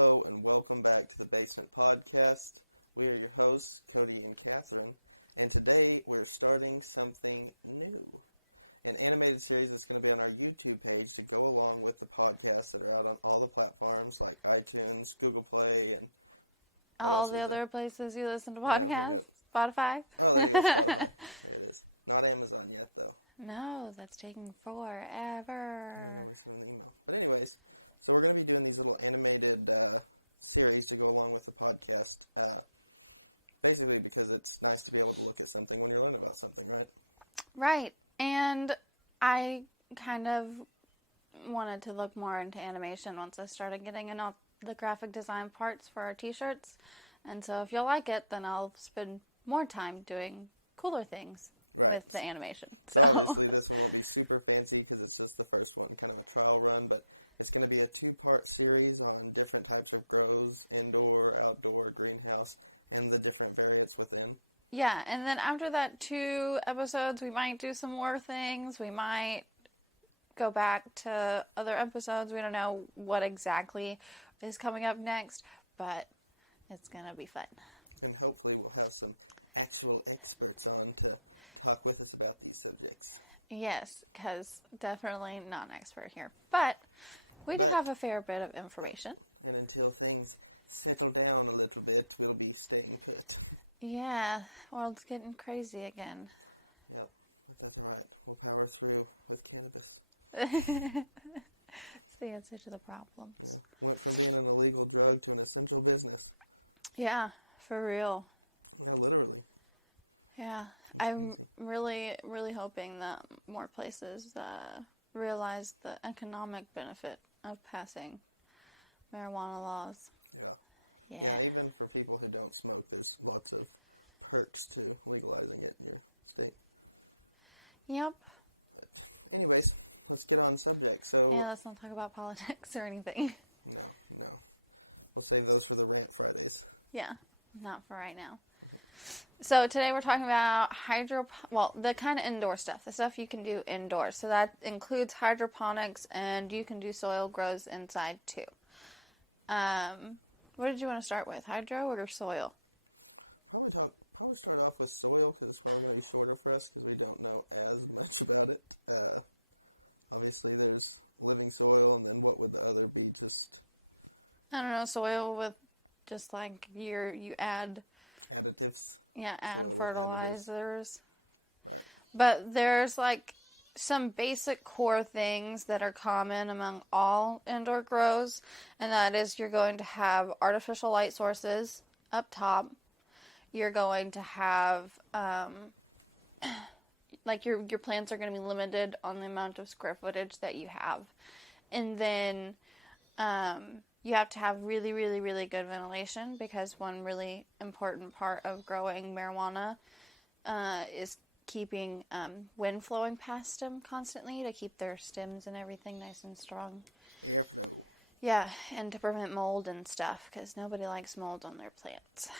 Hello and welcome back to the Basement Podcast. We are your hosts, Cody and Catherine, and today we're starting something new. An animated series that's going to be on our YouTube page to go along with the podcasts that are out on all the platforms like iTunes, Google Play, and all the other places you listen to podcasts. Spotify. Oh, there it is. Not Amazon yet, though. No, that's taking forever. But anyways, so we're going to be doing this little animated series to go along with the podcast. Basically because it's nice to be able to look at something when we learn about something, right? Right. And I kind of wanted to look more into animation once I started getting into the graphic design parts for our t-shirts. And so if you'll like it, then I'll spend more time doing cooler things with the animation. So obviously this one will be super fancy because it's just the first one, kind of trial run, but it's going to be a two-part series on different types of grows, indoor, outdoor, greenhouse, and the different variants within. Yeah, and then after that 2 episodes, we might do some more things. We might go back to other episodes. We don't know what exactly is coming up next, but it's going to be fun. And hopefully we'll have some actual experts on to talk with us about these subjects. Yes, because definitely not an expert here. But we do have a fair bit of information. And until things settle down a little bit, we'll be staying put. Yeah, world's getting crazy again. Well, it doesn't matter. We'll power through with cannabis. It's the answer to the problems. Went from being an illegal drug to an essential business. Yeah, for real. Yeah, literally. Yeah, I'm really, really hoping that more places realize the economic benefit of passing marijuana laws. Yeah. Even for people who don't smoke, there's lots of perks to legalizing it in the state. Yep. But anyways, let's get on subject. So yeah, let's not talk about politics or anything. No. We'll save those for the Rant Fridays. Yeah, not for right now. So today we're talking about the kind of indoor stuff, the stuff you can do indoors. So that includes hydroponics, and you can do soil grows inside too. What did you want to start with, hydro or soil? I want to start off with soil because it's probably shorter for us because we don't know as much about it. Obviously there's living soil, and then what would the other be? Just I don't know, soil with just like you add additives. Yeah, add fertilizers. But there's like some basic core things that are common among all indoor grows, and that is you're going to have artificial light sources up top. You're going to have like your plants are going to be limited on the amount of square footage that you have. And then you have to have really, really, really good ventilation, because one really important part of growing marijuana is keeping wind flowing past them constantly to keep their stems and everything nice and strong. Yeah, and to prevent mold and stuff, because nobody likes mold on their plants.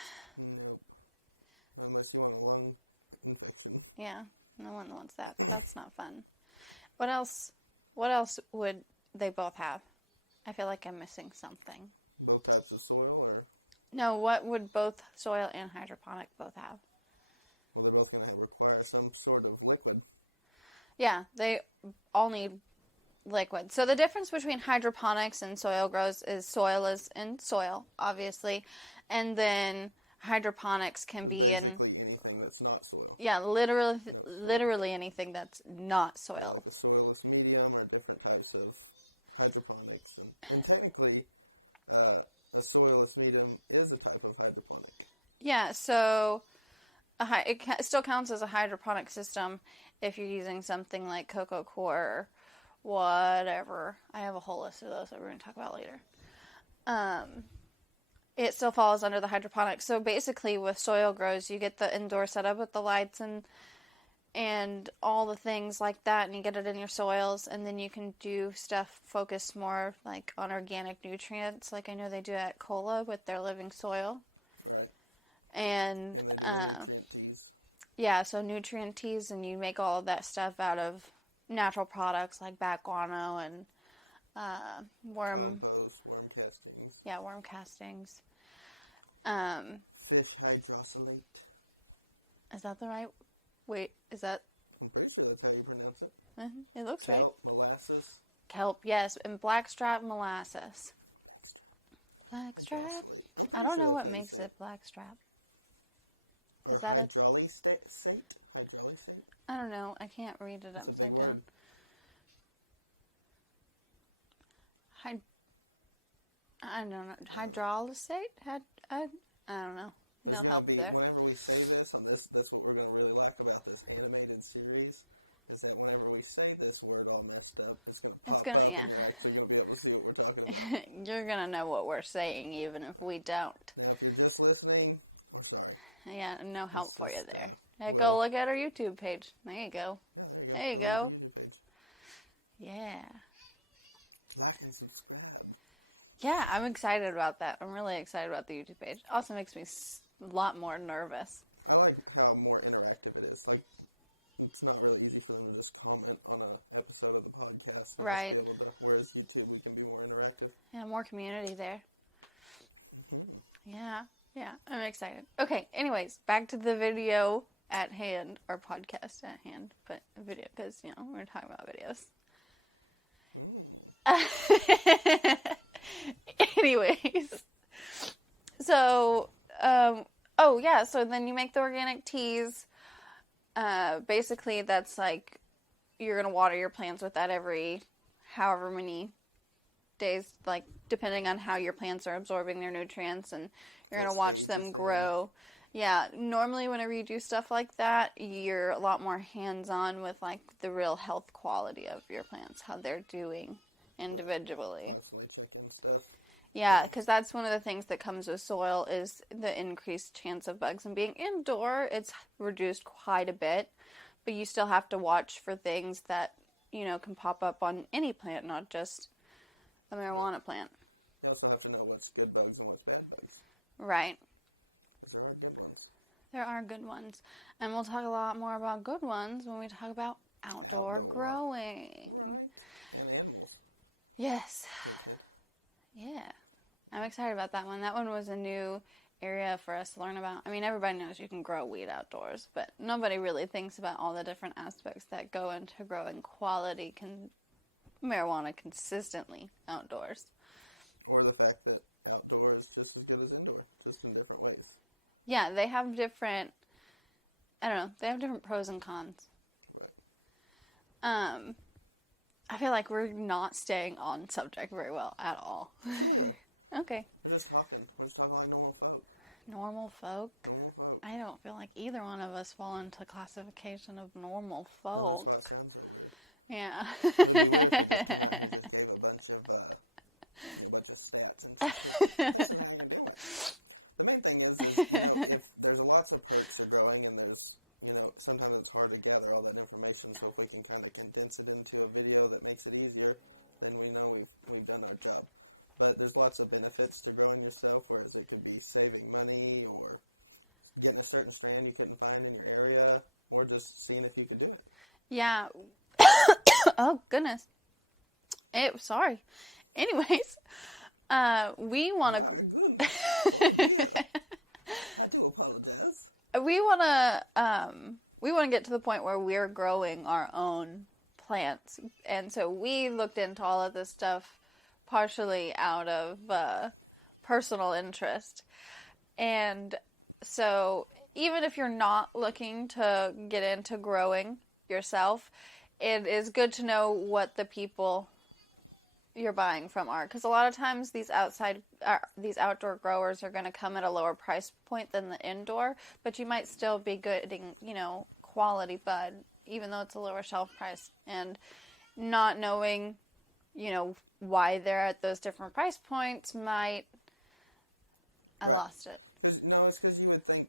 Yeah, no one wants that. That's not fun. What else would they both have? I feel like I'm missing something. Both types of soil, or? No, what would both soil and hydroponic both have? Well, they're both going to require some sort of liquid. Yeah, they all need liquid. So the difference between hydroponics and soil grows is soil is in soil, obviously, and then hydroponics can be in anything that's not soil. Yeah, literally anything that's not soil. The soil is medium or different types of hydroponics. And technically, a soilless medium is a type of hydroponic. Yeah, so it still counts as a hydroponic system if you're using something like Coco Coir or whatever. I have a whole list of those that we're going to talk about later. It still falls under the hydroponics. So basically with soil grows, you get the indoor setup with the lights and all the things like that, and you get it in your soils, and then you can do stuff focused more like on organic nutrients, like I know they do at Cola with their living soil. Right. And so nutrient teas, and you make all of that stuff out of natural products like bat guano and worm Yeah, worm castings. Fish hydrosalate. Is that the right? Wait, is that? I'm pretty sure that's how you pronounce it. It looks right. Kelp, molasses. Kelp, yes, and blackstrap molasses. Blackstrap. I don't know what makes it blackstrap. Is that a? Hydralysate? I don't know. I can't read it upside down. I don't know. Hydrolysate? I don't know. No help there. Whenever we say this, and that's what we're going to really like about this animated series, is that whenever we say this word all messed up, it's going to yeah. You're going to be able to see what we're talking about. You're going to know what we're saying, even if we don't. Now, if you're just listening, I'm sorry. Yeah, no help for you there. Hey, go look at our YouTube page. There you go. There you go. Yeah. Like and subscribe. Yeah, I'm excited about that. I'm really excited about the YouTube page. Also makes me a lot more nervous. I like how more interactive it is. Like, it's not really easy for them to just comment on an episode of the podcast. Right. Whereas YouTube, you can be more interactive. Yeah, more community there. Yeah, I'm excited. Okay, anyways, back to the video at hand, or podcast at hand, but video, because, we're talking about videos. Anyways, so, so then you make the organic teas. Basically, that's like, you're going to water your plants with that every however many days, like, depending on how your plants are absorbing their nutrients, and you're going to watch them grow. Yeah, normally whenever you do stuff like that, you're a lot more hands-on with, like, the real health quality of your plants, how they're doing individually. Yeah, because that's one of the things that comes with soil is the increased chance of bugs. And being indoor, it's reduced quite a bit, but you still have to watch for things that, can pop up on any plant, not just a marijuana plant. I also have to know what's good bugs and what's bad bugs. Right. There are good ones. There are good ones. And we'll talk a lot more about good ones when we talk about outdoor growing. Yes. Yeah. I'm excited about that one. That one was a new area for us to learn about. I mean, everybody knows you can grow weed outdoors, but nobody really thinks about all the different aspects that go into growing quality marijuana consistently outdoors. Or the fact that outdoor is just as good as indoor, just in different ways. Yeah, they have different, they have different pros and cons. I feel like we're not staying on subject very well at all. Okay. What's talking? Let's talk about normal folk. Normal folk? I don't feel like either one of us fall into classification of normal folk. Yeah. The main thing is if there's lots of perks to growing, and there's, sometimes it's hard to gather all that information, so if we can kind of condense it into a video that makes it easier, then we know we've done our job. But there's lots of benefits to growing yourself, whereas it could be saving money, or getting a certain strand you couldn't find in your area, or just seeing if you could do it. Yeah. Oh, goodness. Sorry. Anyways, we want to... we want to get to the point where we're growing our own plants. And so we looked into all of this stuff partially out of personal interest. And so even if you're not looking to get into growing yourself, it is good to know what the people you're buying from are, because a lot of times these outdoor growers are going to come at a lower price point than the indoor, but you might still be getting, quality bud, even though it's a lower shelf price. And not knowing, why they're at those different price points I lost it. No, it's because you would think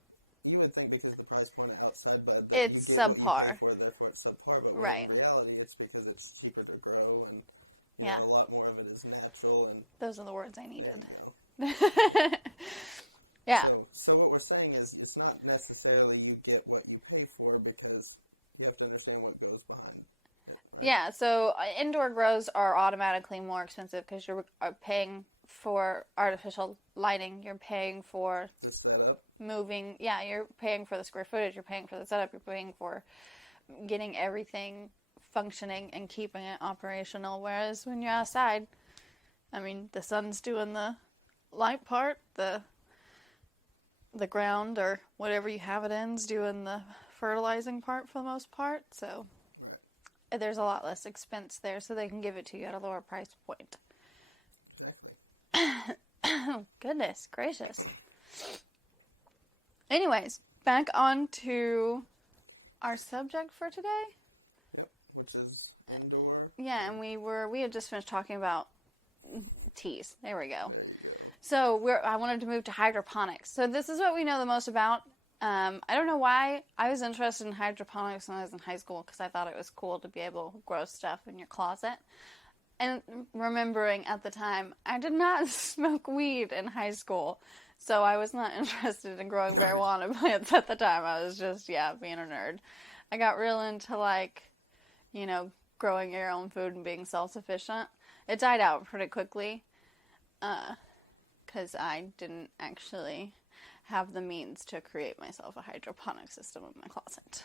because the price point outside, but it's subpar. Therefore it's subpar. But right. In reality, it's because it's cheaper to grow, and yeah, a lot more of it is natural. And those are the words I needed. Yeah. So what we're saying is, it's not necessarily you get what you pay for, because you have to understand what goes behind. Yeah. So indoor grows are automatically more expensive because you're paying for artificial lighting. You're paying for the setup. moving. Yeah, you're paying for the square footage. You're paying for the setup. You're paying for getting everything functioning and keeping it operational. Whereas when you're outside, I mean, the sun's doing the light part, the ground or whatever you have it in's doing the fertilizing part for the most part. So there's a lot less expense there, so they can give it to you at a lower price point. Oh, goodness gracious. Anyways, back on to our subject for today. Yep, which is indoor. Yeah, and we had just finished talking about teas. There we go. So I wanted to move to hydroponics. So this is what we know the most about. I don't know why I was interested in hydroponics when I was in high school, because I thought it was cool to be able to grow stuff in your closet. And remembering at the time, I did not smoke weed in high school, so I was not interested in growing marijuana plants at the time. I was just, being a nerd. I got real into, growing your own food and being self-sufficient. It died out pretty quickly, because I didn't actually have the means to create myself a hydroponic system in my closet.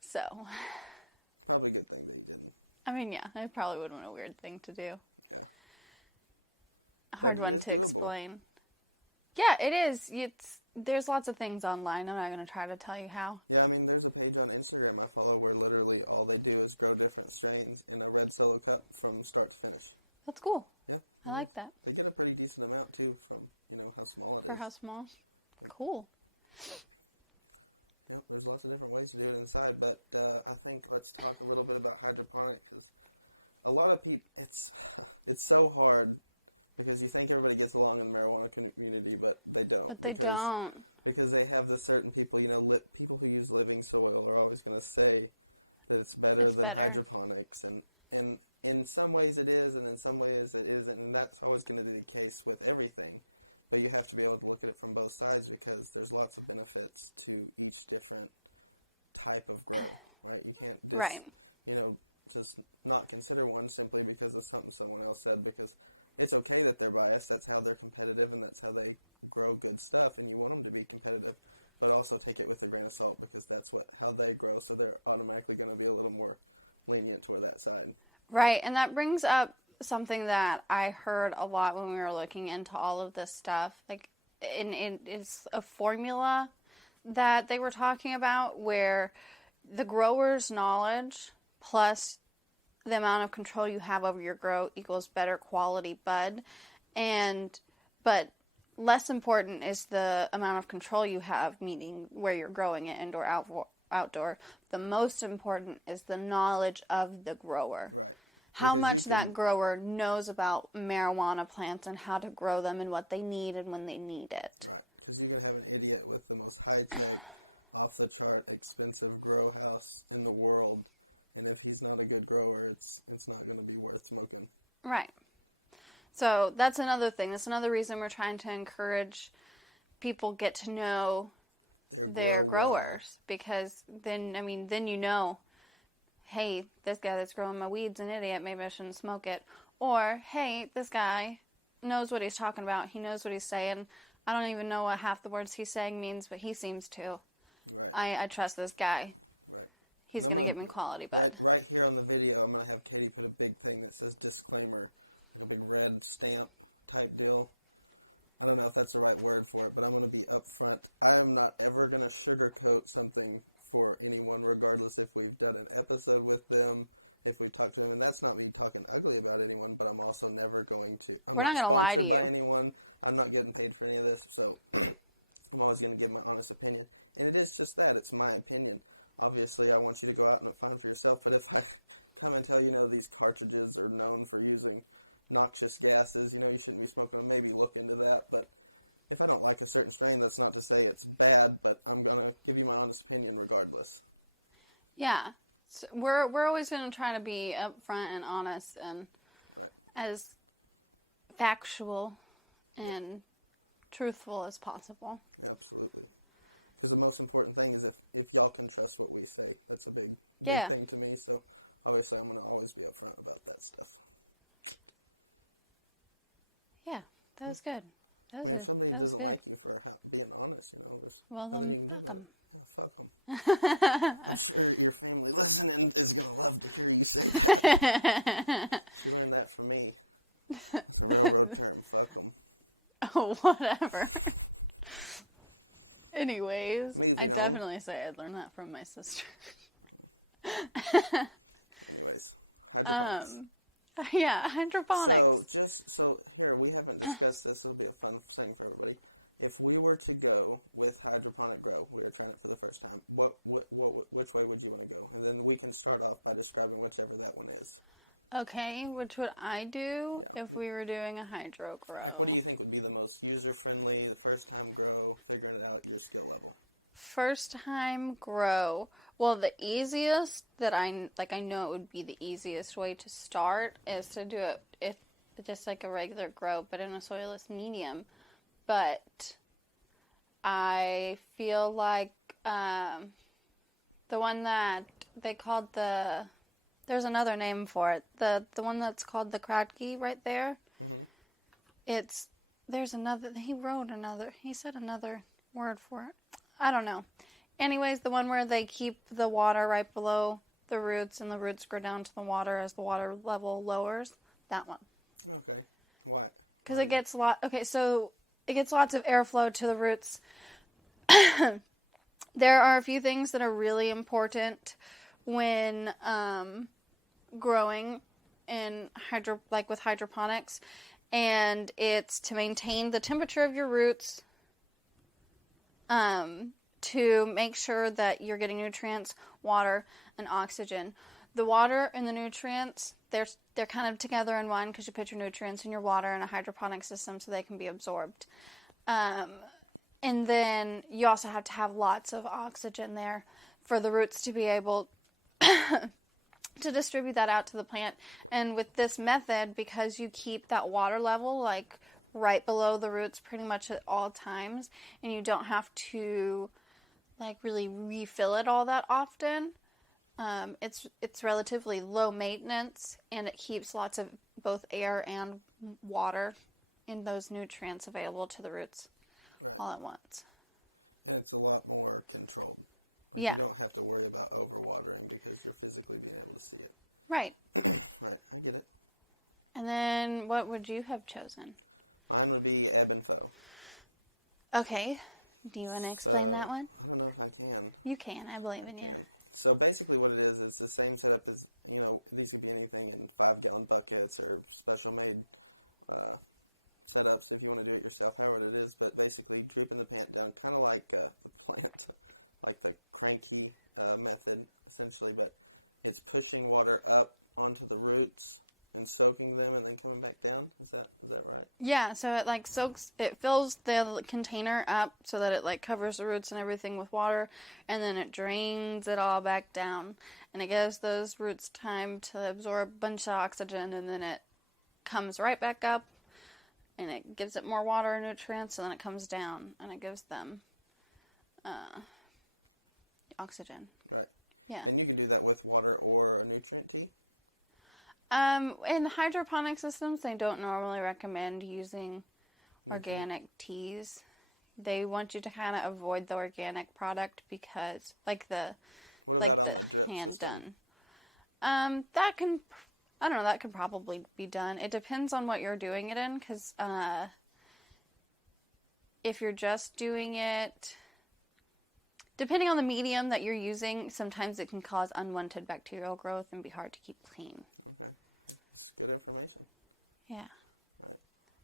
So, Probably a good thing you didn't. I mean, yeah, it probably would have been a weird thing to do. A hard one to explain. Yeah, it is. There's lots of things online. I'm not going to try to tell you how. Yeah, I mean, there's a page on Instagram I follow where literally all they do is grow different strains in a red solo cup from start to finish. That's cool. Yep. I like that. They get a pretty decent amount, too, from, how small it is. For how small? Cool. Yep, there's lots of different ways to do it inside, but I think let's talk a little bit about hydroponics. A lot of people, it's so hard because you think everybody gets along in the marijuana community, but they don't. But they don't. Because they have the certain people, people who use living soil are always going to say that it's better than hydroponics. And in some ways it is, and in some ways it isn't, and that's always going to be the case with everything. But you have to be able to look at it from both sides because there's lots of benefits to each different type of growth. You can't just, just not consider one simply because of something someone else said, because it's okay that they're biased. That's how they're competitive, and that's how they grow good stuff, and you want them to be competitive. But also take it with a grain of salt because that's how they grow, so they're automatically going to be a little more lenient toward that side. Right, and that brings up something that I heard a lot when we were looking into all of this stuff. It's a formula that they were talking about where the grower's knowledge plus the amount of control you have over your grow equals better quality bud. But less important is the amount of control you have, meaning where you're growing it, indoor, outdoor. The most important is the knowledge of the grower. Right. How much that grower knows about marijuana plants and how to grow them and what they need and when they need it. Because you're going to have an idiot with the most high-tech, off-the-chart, expensive grow house in the world, and if he's not a good grower, it's not going to be worth smoking. Right. So that's another thing. That's another reason we're trying to encourage people get to know their growers, because then hey, this guy that's growing my weed's an idiot, maybe I shouldn't smoke it. Or, hey, this guy knows what he's talking about, he knows what he's saying. I don't even know what half the words he's saying means, but he seems to. Right. I trust this guy. Right. He's going to get me quality bud. Right here on the video, I'm going to have Katie put a big thing that says disclaimer, a big red stamp type deal. I don't know if that's the right word for it, but I'm going to be upfront. I am not ever going to sugarcoat something for anyone, regardless if we've done an episode with them, if we talk to them. And that's not me talking ugly about anyone, but I'm also never going to. We're not going to lie to you. Anyone. I'm not getting paid for any of this, so I'm always going to give my honest opinion. And it is just that. It's my opinion. Obviously, I want you to go out and find for yourself, but if I come and tell you, these cartridges are known for using noxious gases, you shouldn't be smoking them, maybe look into that. But if I don't like a certain strain, that's not to say it's bad, but I'm going to give you my honest opinion regardless. Yeah. So we're always going to try to be upfront and honest and as factual and truthful as possible. Absolutely. Because the most important thing is if y'all can trust what we say. That's a big thing to me, so obviously I'm going to always be upfront about that stuff. Yeah, that was good. That was Yeah, good. somebody That was doesn't good. like you for being honest, you know. Well, I then, mean, fuck them. fuck them. I'm sure your family listening is going to love to hear you say that. You heard that from me. So they will look at and fuck them. Oh, whatever. Anyways, Wait, I you know- definitely say I'd learned that from my sister. Anyways, Yeah, hydroponics. So here, we haven't discussed this. It'll be a fun thing for everybody. If we were to go with hydroponic grow, we were trying it for the first time, which way would you want to go? And then we can start off by describing whichever that one is. Okay, which would I do if we were doing a hydro What grow? do you think would be the most user-friendly, the first time grow, figuring it out at your skill level? First time grow. Well, the easiest that I know it would be the easiest way to start is to do it if just like a regular grow, but in a soilless medium. But I feel like the one that they called there's another name for it. The one that's called the Kratky right there. Mm-hmm. He said another word for it. I don't know. Anyways, the one where they keep the water right below the roots and the roots go down to the water as the water level lowers. That one. Okay. Why? Because it gets it gets lots of airflow to the roots. There are a few things that are really important when growing in with hydroponics, and it's to maintain the temperature of your roots, to make sure that you're getting nutrients, water, and oxygen. The water and the nutrients, they're kind of together in one because you put your nutrients in your water in a hydroponic system so they can be absorbed. And then you also have to have lots of oxygen there for the roots to be able to distribute that out to the plant. And with this method, because you keep that water level like right below the roots pretty much at all times, and you don't have to like really refill it all that often, it's relatively low maintenance, and it keeps lots of both air and water in those nutrients available to the roots all at once. It's a lot more controlled. Yeah. You don't have to worry about overwatering because you're physically being able to see it. Right. Right, I get it. And then what would you have chosen? Mine would be ebb and flow. Okay. Do you want to explain that one? I don't know if I can. You can. I believe in you. So basically what it is, it's the same setup as, these would be anything in 5-gallon buckets or special made setups if you want to do it yourself. I don't know what it is, but basically keeping the plant down, kind of like the plant, like the cranky method, essentially, but it's pushing water up onto the roots and soaking them and then coming back down. Is that right? Yeah, so it fills the container up so that it covers the roots and everything with water, and then it drains it all back down, and it gives those roots time to absorb a bunch of oxygen, and then it comes right back up, and it gives it more water and nutrients, and then it comes down, and it gives them oxygen. Right. Yeah. And you can do that with water or a nutrient tea? In hydroponic systems, they don't normally recommend using organic teas. They want you to kind of avoid the organic product because, the hand done. That can probably be done. It depends on what you're doing it in, because if you're just doing it, depending on the medium that you're using, sometimes it can cause unwanted bacterial growth and be hard to keep clean. Good information. Yeah.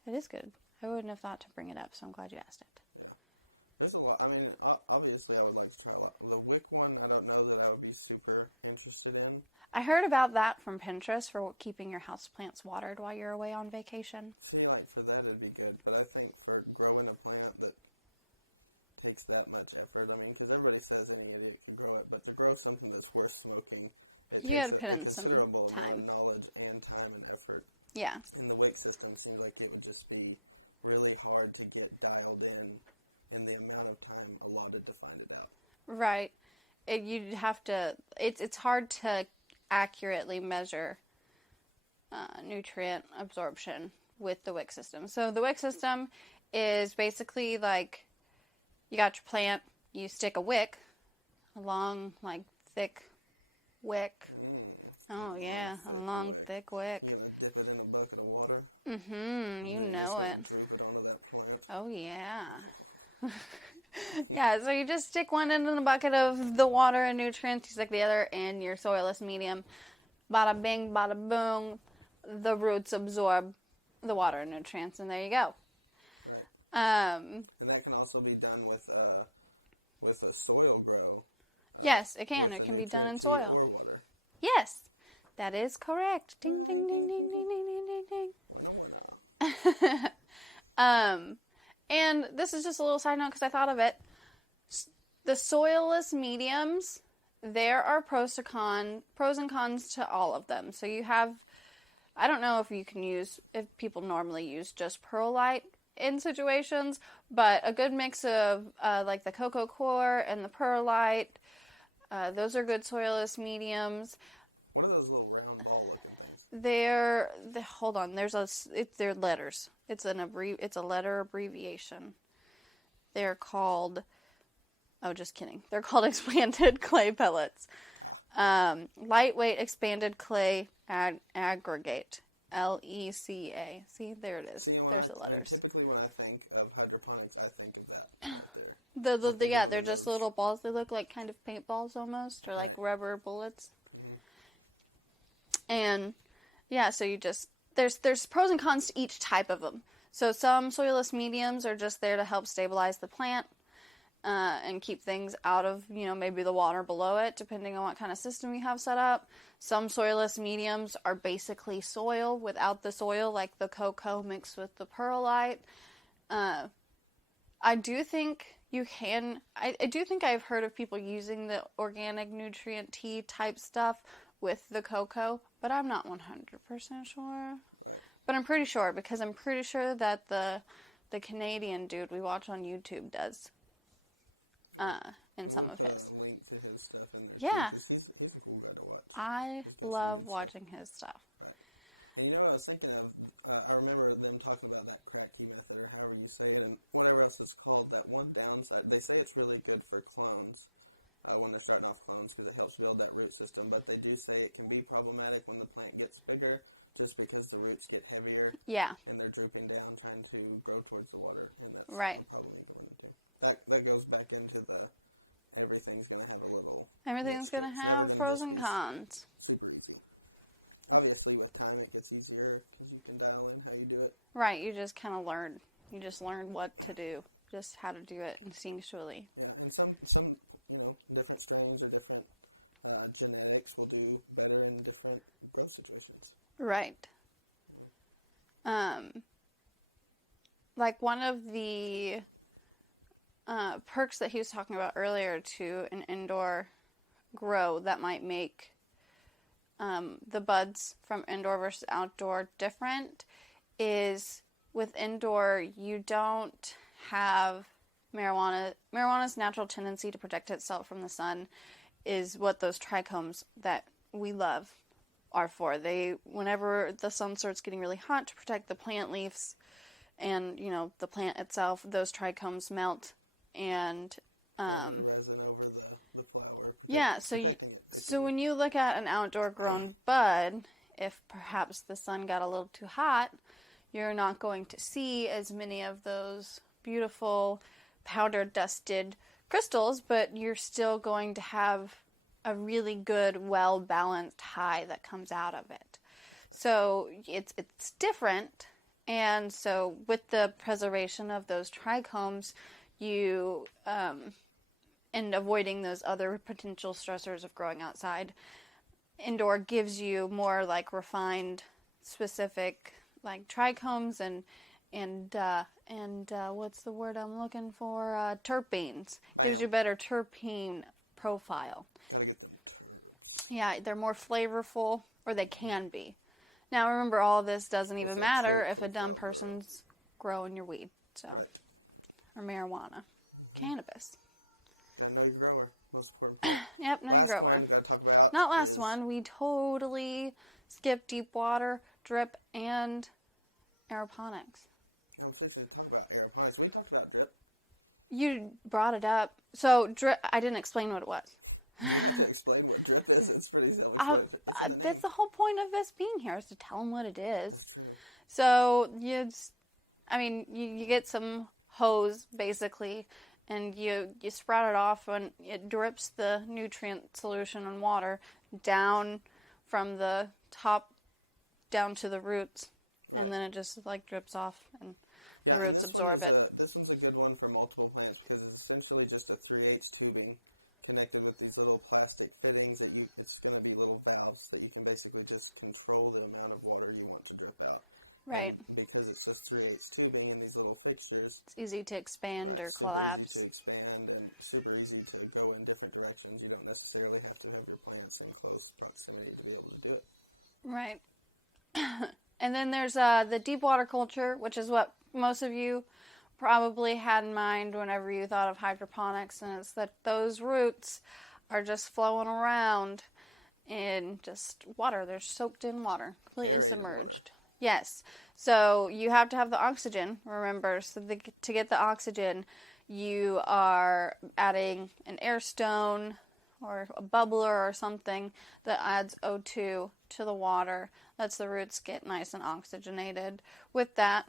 It is good. I wouldn't have thought to bring it up, so I'm glad you asked it. Yeah. There's a lot. I mean, obviously I would like to try a lot. The wick one, I don't know that I would be super interested in. I heard about that from Pinterest for keeping your houseplants watered while you're away on vacation. See, for that it'd be good, but I think for growing a plant that takes that much effort, because everybody says any idiot can grow it, but to grow something that's worth smoking, you gotta put in some time. Knowledge and time and effort. Yeah. And the wick system seems like it would just be really hard to get dialed in the amount of time allotted to find it out. Right. You'd have to. It's hard to accurately measure nutrient absorption with the wick system. So the wick system is basically like you got your plant, you stick a wick, a long, like, thick wick. Oh, yeah, a long, thick wick. You know, dip it in a bucket of water. Mm-hmm, you know it. Just leave it onto that plant. Oh, yeah. Yeah, so you just stick one end in a bucket of the water and nutrients, you stick the other in your soilless medium. Bada bing, bada boom. The roots absorb the water and nutrients, and there you go. And that can also be done with a soil grow. Yes, it can. It can be done in soil. Or water. Yes, that is correct. Ding, ding, ding, ding, ding, ding, ding, ding, ding. And this is just a little side note because I thought of it. The soilless mediums, there are pros and cons to all of them. So you have, I don't know if people normally use just perlite in situations, but a good mix of like the cocoa core and the perlite, those are good soilless mediums. What are those little round ball looking things? They're letters. It's a letter abbreviation. They're called, oh, just kidding. They're called expanded clay pellets. Lightweight expanded clay aggregate. LECA. See, there it is. There's the letters. Typically when I think of hydroponics, I think of that. Yeah, they're just little balls. They look like kind of paintballs almost, or like rubber bullets. And yeah, so you just there's pros and cons to each type of them. So some soilless mediums are just there to help stabilize the plant and keep things out of, maybe the water below it, depending on what kind of system you have set up. Some soilless mediums are basically soil without the soil, like the cocoa mixed with the perlite. I do think I've heard of people using the organic nutrient tea type stuff with the cocoa, but I'm not 100% sure. But I'm pretty sure, because I'm pretty sure that the Canadian dude we watch on YouTube does in some of his. Yeah. I love watching his stuff. And I was thinking of, I remember them talking about that cracky method, or however you say it, and whatever else it's called, that one downside. They say it's really good for clones, when they're starting off clones, because it helps build that root system, but they do say it can be problematic when the plant gets bigger, just because the roots get heavier. Yeah. And they're drooping down, trying to grow towards the water. And that's right. That goes back into everything's going to have a little... Everything's going to have pros and cons. Super easy. Obviously, with time, it gets easier because you can dial in how you do it. Right, you just kind of learn. You just learn what to do, just how to do it instinctually. Yeah, and some different strains or different genetics will do better in different growth situations. Right. Like one of the perks that he was talking about earlier to an indoor grow that might make the buds from indoor versus outdoor different is with indoor, you don't have marijuana. Marijuana's natural tendency to protect itself from the sun is what those trichomes that we love are for. Whenever the sun starts getting really hot, to protect the plant leaves and, the plant itself, those trichomes melt and, yeah, so when you look at an outdoor grown bud, if perhaps the sun got a little too hot, you're not going to see as many of those beautiful powder dusted crystals, but you're still going to have a really good, well-balanced high that comes out of it. So it's different, and so with the preservation of those trichomes, you and avoiding those other potential stressors of growing outside, indoor gives you more like refined, specific like trichomes and what's the word I'm looking for? Terpenes. Gives you better terpene profile. Yeah, they're more flavorful, or they can be. Now remember, all of this doesn't even matter if a dumb person's growing your weed, or marijuana, cannabis. Know your grower. Yep, know your grower. Not last one. We totally skipped deep water, drip, and aeroponics. I was just going to talk about aeroponics. We talked about drip. You brought it up. So drip, I didn't explain what it was. You can explain what drip is. It's pretty self-explanatory. That's the whole point of us being here, is to tell them what it is. So you get some hose basically, and you sprout it off, and it drips the nutrient solution and water down from the top down to the roots, and then it just like drips off, and the roots absorb it. This one's a good one for multiple plants because it's essentially just a 3/8 tubing connected with these little plastic fittings it's going to be little valves that you can basically just control the amount of water you want to drip out. Right. Because it's just 3/8 tubing and these little fixtures. It's easy to expand or collapse. Easy to expand and super easy to go in different directions. You don't necessarily have to have your plants in close proximity to be able to do it. Right. And then there's the deep water culture, which is what most of you probably had in mind whenever you thought of hydroponics, and it's that those roots are just flowing around in just water. They're soaked in water, completely submerged. Yes. So you have to have the oxygen, remember. So to get the oxygen, you are adding an air stone or a bubbler or something that adds O2 to the water. Lets the roots get nice and oxygenated. With that,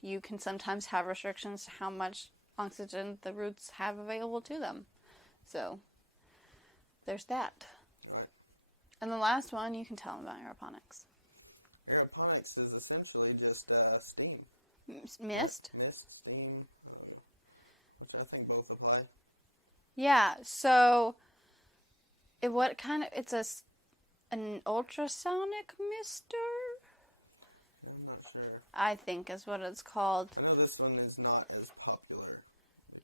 you can sometimes have restrictions to how much oxygen the roots have available to them. So there's that. And the last one, you can tell them about aeroponics. Aeroponics is essentially just steam. Mist? Mist, steam, which I think both apply. Yeah, so it's an ultrasonic mister? I'm not sure. I think is what it's called. I know this one is not as popular.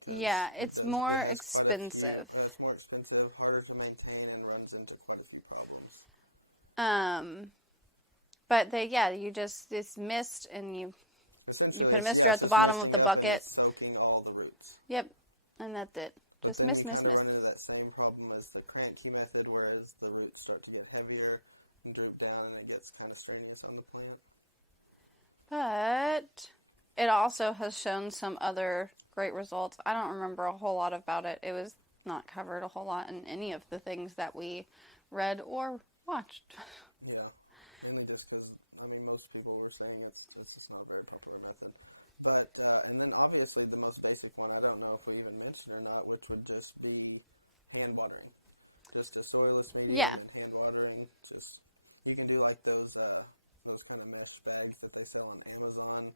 Yeah, it's more expensive. Yeah, it's more expensive, harder to maintain, and runs into quite a few problems. But it's mist, and you put a mister at the bottom of the bucket. Soaking all the roots. Yep, and that's it. Just mist. Run into that same problem as the cranky method, whereas the roots start to get heavier and droop down, and it gets kind of strenuous on the plant. But it also has shown some other great results. I don't remember a whole lot about it. It was not covered a whole lot in any of the things that we read or watched. Mainly just because, most people were saying this is not a very popular method. But, and then obviously the most basic one, I don't know if we even mentioned or not, which would just be hand watering. Just a soilless medium and hand watering. You can do like those kind of mesh bags that they sell on Amazon.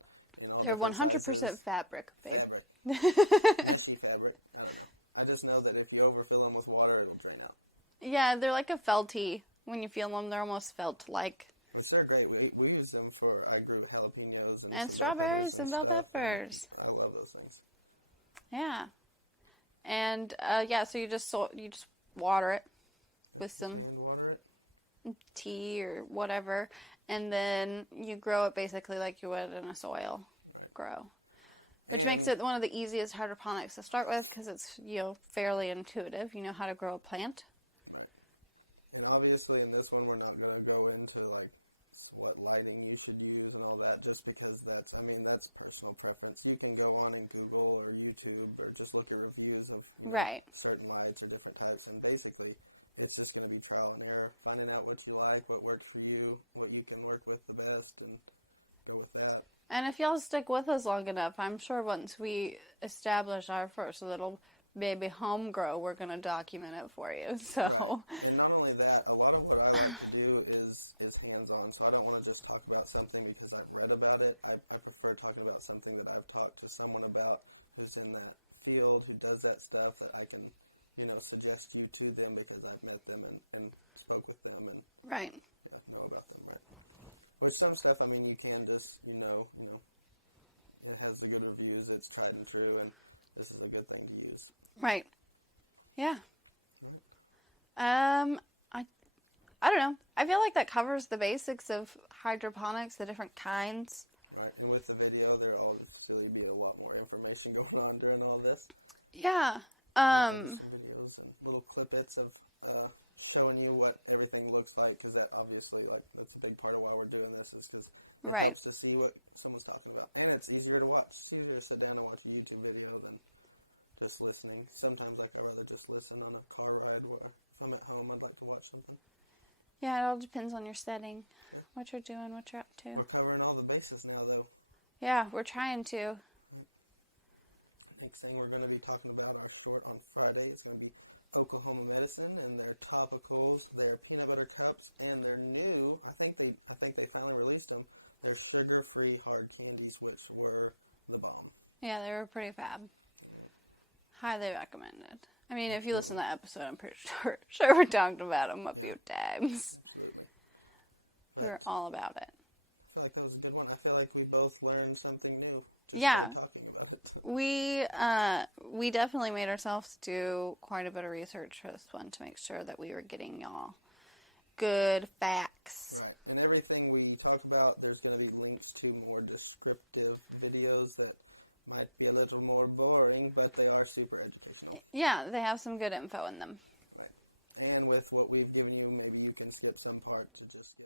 They're 100% fabric, babe. Messy fabric. I just know that if you overfill them with water, it'll drain out. Yeah, they're like a felty. When you feel them, they're almost felt-like. Yes, they're great. We use them for, I agree with jalapenos. And strawberries and bell peppers. I love those things. Yeah. And, so you just water it with some tea or whatever. And then you grow it basically like you would in a soil grow. Which makes it one of the easiest hydroponics to start with because it's, fairly intuitive. You know how to grow a plant. And obviously in this one we're not going to go into like what lighting you should use and all that just because that's personal preference. You can go on and Google or YouTube or just look at reviews of certain lights or different types, and basically it's just going to be trial and error, finding out what you like, what works for you, what you can work with the best, and go with that. And if y'all stick with us long enough, I'm sure once we establish our first little baby home grow, we're going to document it for you. So. And not only that, a lot of what I like to do is hands-on. So I don't want to just talk about something because I've read about it. I prefer talking about something that I've talked to someone about who's in that field, who does that stuff, that I can, suggest you to them because I've met them and spoke with them and know about them. Or some stuff, you can just, it has the good reviews, it's tried and true, and this is a good thing to use. Right. Yeah. I don't know. I feel like that covers the basics of hydroponics, the different kinds. Right, and with the video, there'll obviously be a lot more information going on during all of this. Yeah. Some videos and little clippets of showing you what everything looks like, because that obviously, that's a big part of why we're doing this, is because It Right. helps to see what someone's talking about. And it's easier to watch. It's easier to sit down and watch a YouTube video than just listening. Sometimes I'd rather just listen on a car ride where if I'm at home, I'd like to watch something. Yeah, it all depends on your setting, what you're doing, what you're up to. We're covering all the bases now, though. Yeah, we're trying to. Next thing we're going to be talking about in our short on Friday is going to be Oklahoma Medicine and their topicals, their peanut butter cups, and their new. I think they finally released them. Their sugar-free hard candies, which were the bomb. Yeah, they were pretty fab. Highly recommended. I mean, if you listen to that episode, I'm pretty sure we talked about them a few times. We were all about it. I feel like that was a good one. I feel like we both learned something new. Yeah. Talking about it. We definitely made ourselves do quite a bit of research for this one to make sure that we were getting y'all good facts. Right. And everything we talk about, there's going to be links to more descriptive videos that might be a little more boring, but they are super educational. Yeah, they have some good info in them. Right. And with what we've given you, maybe you can skip some part to just